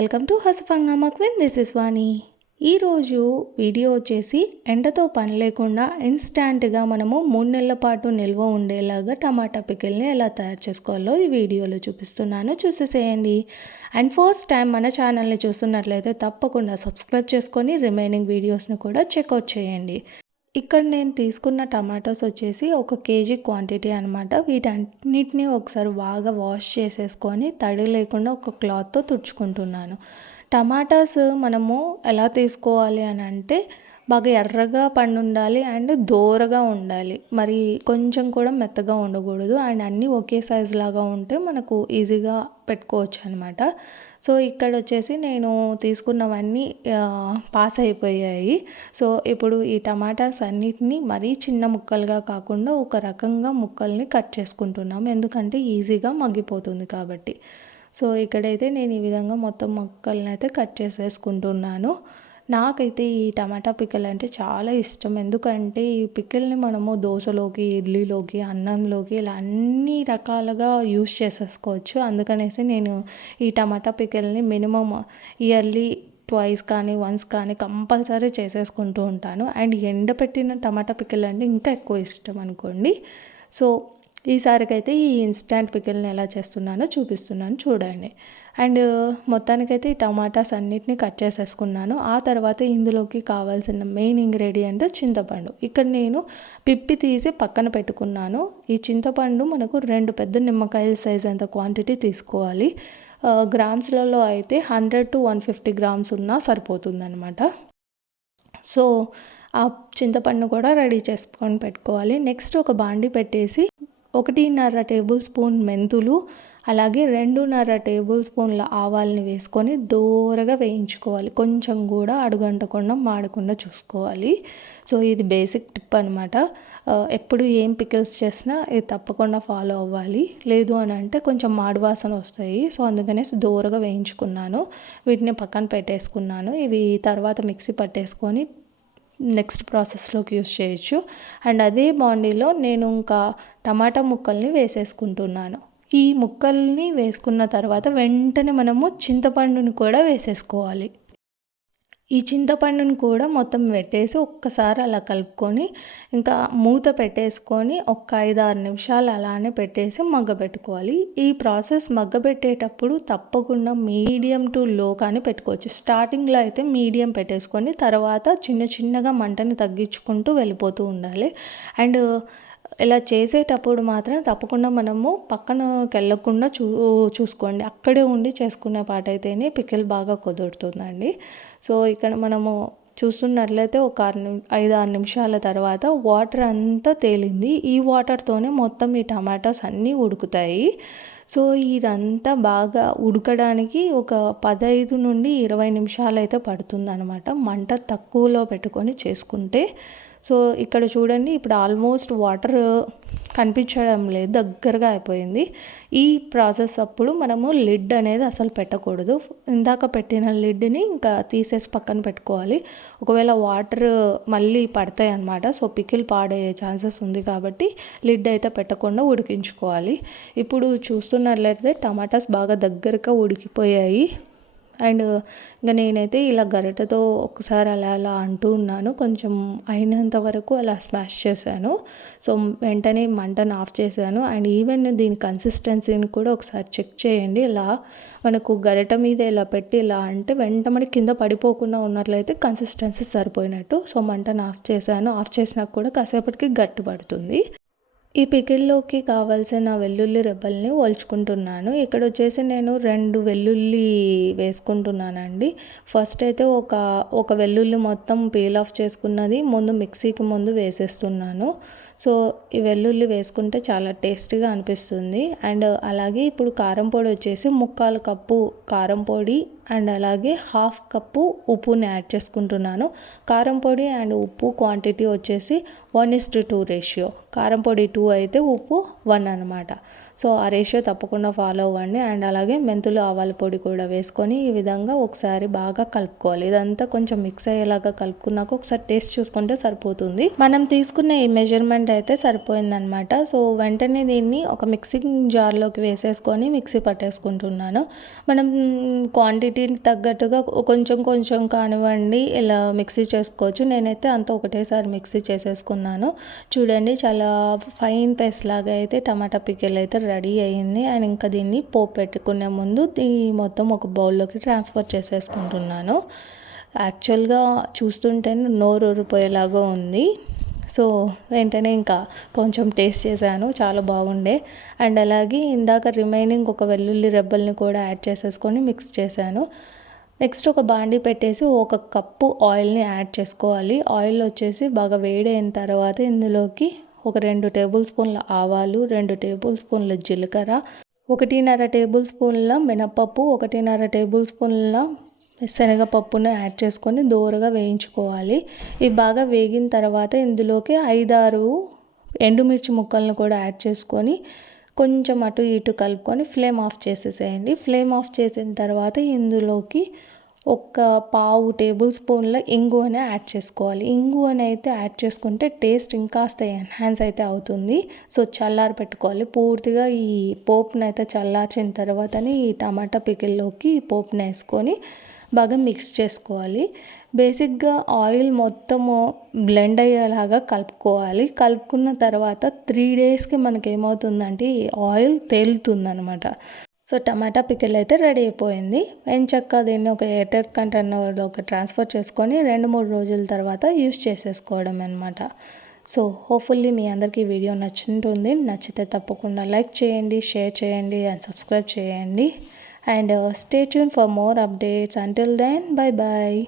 Welcome to హసఫంగామా queen. This is Vani. ఈరోజు video వచ్చేసి ఎండతో పని లేకుండా ఇన్స్టాంట్గా మనము 3 నెలల పాటు నిల్వ ఉండేలాగా టమాటా పికిల్ని ఎలా తయారు చేసుకోవాలో ఈ వీడియోలో చూపిస్తున్నాను, చూసేసేయండి. అండ్ ఫస్ట్ టైం మన ఛానల్ని చూస్తున్నట్లయితే తప్పకుండా సబ్స్క్రైబ్ చేసుకొని రిమైనింగ్ వీడియోస్ని కూడా చెక్అవుట్ చేయండి. ఇక్కడ నేను తీసుకున్న టమాటోస్ వచ్చేసి 1 కేజీ క్వాంటిటీ అనమాట. వీటన్నిటిని ఒకసారి బాగా వాష్ చేసేసుకొని తడి లేకుండా ఒక క్లాత్తో తుడుచుకుంటున్నాను. టమాటాస్ మనము ఎలా తీసుకోవాలి అని అంటే బాగా ఎర్రగా పండుండాలి అండ్ దోరగా ఉండాలి, మరి కొంచెం కూడా మెత్తగా ఉండకూడదు. అండ్ అన్నీ ఒకే సైజ్ లాగా ఉంటే మనకు ఈజీగా పెట్టుకోవచ్చు అనమాట. సో ఇక్కడ వచ్చేసి నేను తీసుకున్నవన్నీ పాస్ అయిపోయాయి. సో ఇప్పుడు ఈ టమాటాస్ అన్నిటినీ మరీ చిన్న ముక్కలుగా కాకుండా ఒక రకంగా ముక్కల్ని కట్ చేసుకుంటున్నాము, ఎందుకంటే ఈజీగా మగ్గిపోతుంది కాబట్టి. సో ఇక్కడైతే నేను ఈ విధంగా మొత్తం ముక్కల్ని అయితే కట్ చేసేసుకుంటున్నాను. నాకైతే ఈ టమాటా పికిల్ అంటే చాలా ఇష్టం, ఎందుకంటే ఈ పికిల్ని మనము దోశలోకి, ఇడ్లీలోకి, అన్నంలోకి ఇలా అన్ని రకాలుగా యూస్ చేసేసుకోవచ్చు. అందుకనేసి నేను ఈ టమాటా పికిల్ని మినిమం ఇయర్లీ ట్వైస్ కానీ వన్స్ కానీ కంపల్సరీ చేసేసుకుంటూ ఉంటాను. అండ్ ఎండపెట్టిన టమాటా పికిల్ అంటే ఇంకా ఎక్కువ ఇష్టం అనుకోండి. సో ఈసారికైతే ఈ ఇన్స్టాంట్ పికిల్ని ఎలా చేస్తున్నానో చూపిస్తున్నాను, చూడండి. అండ్ మొత్తానికైతే ఈ టమాటాస్ అన్నిటిని కట్ చేసేసుకున్నాను. ఆ తర్వాత ఇందులోకి కావాల్సిన మెయిన్ ఇంగ్రీడియంట్ చింతపండు. ఇక్కడ నేను పిప్పి తీసి పక్కన పెట్టుకున్నాను. ఈ చింతపండు మనకు 2 పెద్ద నిమ్మకాయల సైజ్ అంత క్వాంటిటీ తీసుకోవాలి. గ్రామ్స్లలో అయితే 100 to 150 గ్రామ్స్ ఉన్నా సరిపోతుందన్నమాట. సో ఆ చింతపండు కూడా రెడీ చేసుకొని పెట్టుకోవాలి. నెక్స్ట్ ఒక బాండి పెట్టేసి 1.5 టేబుల్ స్పూన్ మెంతులు, అలాగే 2.5 టేబుల్ స్పూన్ల ఆవాల్ని వేసుకొని దోరగా వేయించుకోవాలి. కొంచెం కూడా అడుగంటకుండా మాడకుండా చూసుకోవాలి. సో ఇది బేసిక్ టిప్ అనమాట. ఎప్పుడు ఏం పికిల్స్ చేసినా ఇది తప్పకుండా ఫాలో అవ్వాలి, లేదు అని అంటే కొంచెం మాడు వాసన వస్తాయి. సో అందుకనేసి దోరగా వేయించుకున్నాను. వీటిని పక్కన పెట్టేసుకున్నాను. ఇవి తర్వాత మిక్సీ పట్టేసుకొని నెక్స్ట్ ప్రాసెస్లోకి యూస్ చేయొచ్చు. అండ్ అదే బాండీలో నేను ఇంకా టమాటా ముక్కల్ని వేసేసుకుంటున్నాను. ఈ ముక్కల్ని వేసుకున్న తర్వాత వెంటనే మనము చింతపండుని కూడా వేసేసుకోవాలి. ఈ చింతపండుని కూడా మొత్తం పెట్టేసి ఒక్కసారి అలా కలుపుకొని ఇంకా మూత పెట్టేసుకొని ఒక 5-6 నిమిషాలు అలానే పెట్టేసి మగ్గబెట్టుకోవాలి. ఈ ప్రాసెస్ మగ్గబెట్టేటప్పుడు తప్పకుండా మీడియం టు లో కానీ పెట్టుకోవచ్చు. స్టార్టింగ్లో అయితే మీడియం పెట్టేసుకొని తర్వాత చిన్నగా మంటని తగ్గించుకుంటూ వెళ్ళిపోతూ ఉండాలి. అండ్ ఇలా చేసేటప్పుడు మాత్రం తప్పకుండా మనము పక్కనకి వెళ్ళకుండా చూసుకోండి. అక్కడే ఉండి చేసుకునే పాటైతేనే పికిల్ బాగా కుదురుతుందండి. సో ఇక్కడ మనము చూస్తున్నట్లయితే ఒక 5-6 నిమిషాల తర్వాత వాటర్ అంతా తేలింది. ఈ వాటర్తోనే మొత్తం ఈ టమాటాస్ అన్నీ ఉడుకుతాయి. సో ఇదంతా బాగా ఉడకడానికి ఒక 15 నుండి 20 నిమిషాలు అయితే పడుతుందన్నమాట, మంట తక్కువలో పెట్టుకొని చేసుకుంటే. సో ఇక్కడ చూడండి, ఇప్పుడు ఆల్మోస్ట్ వాటర్ కనిపించడం లేదు, దగ్గరగా అయిపోయింది. ఈ ప్రాసెస్ అప్పుడు మనము లిడ్ అనేది అసలు పెట్టకూడదు. ఇందాక పెట్టిన లిడ్ని ఇంకా తీసేసి పక్కన పెట్టుకోవాలి. ఒకవేళ వాటర్ మళ్ళీ పడతాయి అన్నమాట. సో పికిల్ పాడయ్యే ఛాన్సెస్ ఉంది కాబట్టి లిడ్ అయితే పెట్టకుండా ఉడికించుకోవాలి. ఇప్పుడు చూస్తున్నట్లయితే టమాటాస్ బాగా దగ్గరగా ఉడికిపోయాయి. అండ్ ఇంకా నేనైతే ఇలా గరిటెతో ఒకసారి అలా అంటూ ఉన్నాను. కొంచెం అయినంత వరకు అలా స్మాష్ చేశాను. సో వెంటనే మంటను ఆఫ్ చేశాను. అండ్ ఈవెన్ దీని కన్సిస్టెన్సీని కూడా ఒకసారి చెక్ చేయండి. ఇలా మనకు గరిటె మీద ఇలా పెట్టి ఇలా అంటే వెంటనే కింద పడిపోకుండా ఉన్నట్లయితే కన్సిస్టెన్సీ సరిపోయినట్టు. సో మంటను ఆఫ్ చేశాను. ఆఫ్ చేసినా కూడా కాసేపటికి గట్టి పడుతుంది. ఈ పికిల్లోకి కావాల్సిన వెల్లుల్లి రెబ్బల్ని ఒలుచుకుంటున్నాను. ఇక్కడ వచ్చేసి నేను 2 వెల్లుల్లి వేసుకుంటున్నానండి. ఫస్ట్ అయితే ఒక వెల్లుల్లి మొత్తం పీల్ ఆఫ్ చేసుకున్నది మిక్సీకి ముందు వేసేస్తున్నాను. సో ఈ వెల్లుల్లి వేసుకుంటే చాలా టేస్టీగా అనిపిస్తుంది. అండ్ అలాగే ఇప్పుడు కారం పొడి వచ్చేసి 3/4 కప్పు కారం పొడి అండ్ అలాగే 1/2 కప్పు ఉప్పుని యాడ్ చేసుకుంటున్నాను. కారం పొడి అండ్ ఉప్పు క్వాంటిటీ వచ్చేసి 1:2 రేషియో. కారం పొడి 2 అయితే ఉప్పు 1 అనమాట. సో ఆ రేషియో తప్పకుండా ఫాలో అవ్వండి. అండ్ అలాగే మెంతులు ఆవాల పొడి కూడా వేసుకొని ఈ విధంగా ఒకసారి బాగా కలుపుకోవాలి. ఇదంతా కొంచెం మిక్స్ అయ్యేలాగా కలుపుకున్నాక ఒకసారి టేస్ట్ చూసుకుంటే సరిపోతుంది. మనం తీసుకున్న ఈ మెజర్మెంట్ అయితే సరిపోయిందనమాట. సో వెంటనే దీన్ని ఒక మిక్సింగ్ జార్లోకి వేసేసుకొని మిక్సీ పట్టేసుకుంటున్నాను. మనం క్వాంటిటీకి తగ్గట్టుగా కొంచెం కొంచెం కానివ్వండి ఇలా మిక్సీ చేసుకోవచ్చు. నేనైతే అంతా ఒకటేసారి మిక్సీ చేసేసుకున్నాను. చూడండి చాలా ఫైన్ పేస్ట్ లాగా అయితే టమాటా పికిల్ అయితే రెడీ అయ్యింది. అండ్ ఇంకా దీన్ని పోపు పెట్టుకునే ముందు మొత్తం ఒక బౌల్లోకి ట్రాన్స్ఫర్ చేసేసుకుంటున్నాను. యాక్చువల్గా చూస్తుంటేనే నోరు ఊరిపోయేలాగా ఉంది. సో వెంటనే ఇంకా కొంచెం టేస్ట్ చేశాను, చాలా బాగుండే. అండ్ అలాగే ఇందాక రిమైనింగ్ ఒక వెల్లుల్లి రెబ్బల్ని కూడా యాడ్ చేసేసుకొని మిక్స్ చేశాను. నెక్స్ట్ ఒక బాండీ పెట్టేసి 1 కప్పు ఆయిల్ని యాడ్ చేసుకోవాలి. ఆయిల్ వచ్చేసి బాగా వేడైన తర్వాత ఇందులోకి ఒక 2 టేబుల్ స్పూన్ల ఆవాలు, 2 టేబుల్ స్పూన్ల జీలకర్ర, 1.5 టేబుల్ స్పూన్ల మినపప్పు, 1.5 టేబుల్ స్పూన్ల శనగపప్పును యాడ్ చేసుకొని దోరగా వేయించుకోవాలి. ఇవి బాగా వేగిన తర్వాత ఇందులోకి 5-6 ఎండుమిర్చి ముక్కలను కూడా యాడ్ చేసుకొని కొంచెం అటు ఇటు కలుపుకొని ఫ్లేమ్ ఆఫ్ చేసేసేయండి. ఫ్లేమ్ ఆఫ్ చేసిన తర్వాత ఇందులోకి ఒక పావు టేబుల్ స్పూన్ల ఇంగువని యాడ్ చేసుకోవాలి. ఇంగువని అయితే యాడ్ చేసుకుంటే టేస్ట్ ఇంకాస్త ఎన్హాన్స్ అయితే అవుతుంది. సో చల్లారి పెట్టుకోవాలి. పూర్తిగా ఈ పోపుని అయితే చల్లార్చిన తర్వాతనే ఈ టమాటా పికిల్లోకి ఈ పోపుని వేసుకొని బాగా మిక్స్ చేసుకోవాలి. బేసిక్గా ఆయిల్ మొత్తము బ్లెండ్ అయ్యేలాగా కలుపుకోవాలి. కలుపుకున్న తర్వాత 3 డేస్కి మనకి ఏమవుతుందంటే ఈ ఆయిల్ తేలుతుందనమాట. సో టమాటా పికిల్ అయితే రెడీ అయిపోయింది. ఎంచక్కా దీన్ని ఒక ఎయిర్ కంటైనర్లోకి ట్రాన్స్ఫర్ చేసుకొని 2-3 రోజుల తర్వాత యూస్ చేసేసుకోవడం అనమాట. సో హోప్ఫుల్లీ మీ అందరికీ వీడియో నచ్చుంటుంది. నచ్చితే తప్పకుండా లైక్ చేయండి, షేర్ చేయండి అండ్ సబ్స్క్రైబ్ చేయండి. And stay tune for more updates. Until then bye bye.